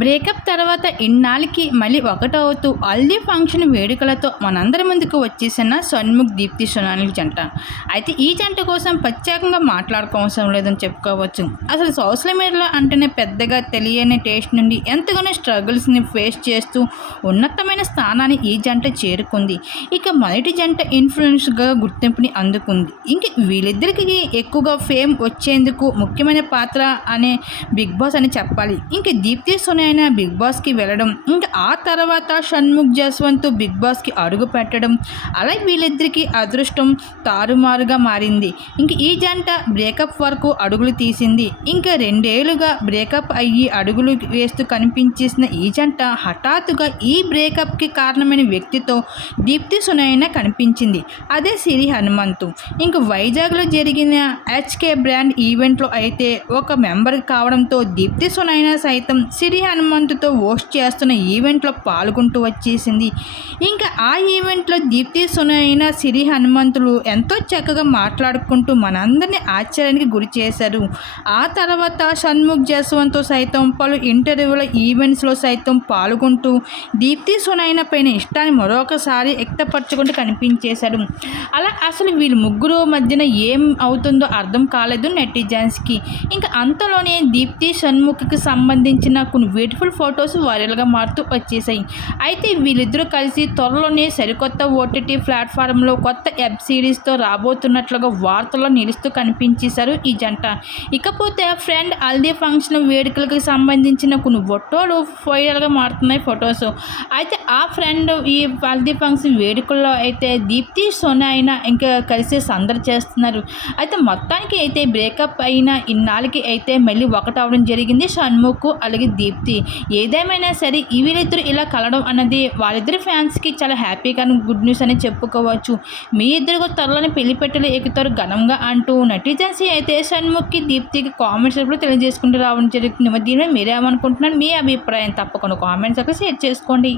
Breakup తర్వాత ఇన్నాళ్ళకి మళ్ళీ ఒకటవుతూ హల్దీ ఫంక్షన్ వేడుకలతో మనందరి ముందుకు వచ్చేసిన సన్ముఖ్ దీప్తి సోనాలి జంట. అయితే ఈ జంట కోసం ప్రత్యేకంగా మాట్లాడుకోవసరం లేదని చెప్పుకోవచ్చు. అసలు సోషల్ మీడియాలో అంటేనే పెద్దగా తెలియని టేస్ట్ నుండి ఎంతగానో స్ట్రగుల్స్ని ఫేస్ చేస్తూ ఉన్నతమైన స్థానాన్ని ఈ జంట చేరుకుంది. ఇక మొదటి జంట ఇన్ఫ్లుయెన్స్గా గుర్తింపుని అందుకుంది. ఇంక వీళ్ళిద్దరికి ఎక్కువగా ఫేమ్ వచ్చేందుకు ముఖ్యమైన పాత్ర అనే బిగ్ బాస్ అని చెప్పాలి. ఇంక దీప్తి సోనాలి ఆయన బిగ్ బాస్కి వెళ్ళడం ఇంకా ఆ తర్వాత షణ్ముఖ్ జస్వంత్ బిగ్ బాస్కి అడుగు పెట్టడం అలాగే వీళ్ళిద్దరికీ అదృష్టం తారుమారుగా మారింది. ఇంక ఈ జంట బ్రేకప్ వరకు అడుగులు తీసింది. ఇంకా రెండేళ్ళుగా బ్రేకప్ అయ్యి అడుగులు వేస్తూ కనిపించేసిన ఈ జంట హఠాత్తుగా ఈ బ్రేకప్కి కారణమైన వ్యక్తితో దీప్తి సునైన కనిపించింది. అదే సిరి హనుమంతు. ఇంక వైజాగ్లో జరిగిన హెచ్కే బ్రాండ్ ఈవెంట్లో అయితే ఒక మెంబర్ కావడంతో దీప్తి సునైన సైతం సిరి హనుమంతుతో హోస్ట్ చేస్తున్న ఈవెంట్లో పాల్గొంటూ వచ్చేసింది. ఇంకా ఆ ఈవెంట్లో దీప్తి సునైన సిరి హనుమంతులు ఎంతో చక్కగా మాట్లాడుకుంటూ మనందరినీ ఆశ్చర్యానికి గురి చేశారు. ఆ తర్వాత షణ్ముఖ్ జస్వంత్తో సైతం పలు ఇంటర్వ్యూల ఈవెంట్స్లో సైతం పాల్గొంటూ దీప్తి సునైన పైన ఇష్టాన్ని మరొకసారి వ్యక్తపరచుకుంటూ కనిపించేశాడు అలా అసలు వీళ్ళు ముగ్గురు మధ్యన ఏం అవుతుందో అర్థం కాలేదు నెటిజన్స్కి. ఇంకా అంతలోనే దీప్తి షణ్ముఖికి సంబంధించిన కొన్ని బ్యూటిఫుల్ ఫొటోస్ వైరల్గా మారుతూ వచ్చేసాయి. అయితే వీళ్ళిద్దరూ కలిసి త్వరలోనే సరికొత్త ఓటీటీ ప్లాట్ఫారంలో కొత్త వెబ్ సిరీస్తో రాబోతున్నట్లుగా వార్తల్లో నిలుస్తూ కనిపించేశారు ఈ జంట. ఇకపోతే ఫ్రెండ్ హల్దీ ఫంక్షన్ వేడుకలకు సంబంధించిన కొన్ని ఫోటోలు వైరల్గా మారుతున్నాయి ఫొటోస్. అయితే ఆ ఫ్రెండ్ ఈ హల్దీ ఫంక్షన్ వేడుకల్లో అయితే దీప్తి సోనా అయినా ఇంకా కలిసి సందడి చేస్తున్నారు. అయితే మొత్తానికి అయితే బ్రేకప్ అయిన ఇన్నాళ్ళకి అయితే మళ్ళీ ఒకటవడం జరిగింది షణ్ముఖ్ అలాగే దీప్తి. ఏదేమైనా సరే ఈ వీళ్ళిద్దరు ఇలా కలవడం అన్నది వాళ్ళిద్దరి ఫ్యాన్స్కి చాలా హ్యాపీగా గుడ్ న్యూస్ అని చెప్పుకోవచ్చు. మీ ఇద్దరు త్వరలోనే పెళ్ళి పెట్టెలు ఎక్కుతారు ఘనంగా అంటూ నటిజన్స్ అయితే షణ్ముఖ్కి దీప్తికి కామెంట్స్ కూడా తెలియజేసుకుంటూ రావడం జరుగుతుంది మరి దీని మీరేమనుకుంటున్నారు? మీ అభిప్రాయం తప్పకుండా కామెంట్స్ అక్కడ షేర్ చేసుకోండి.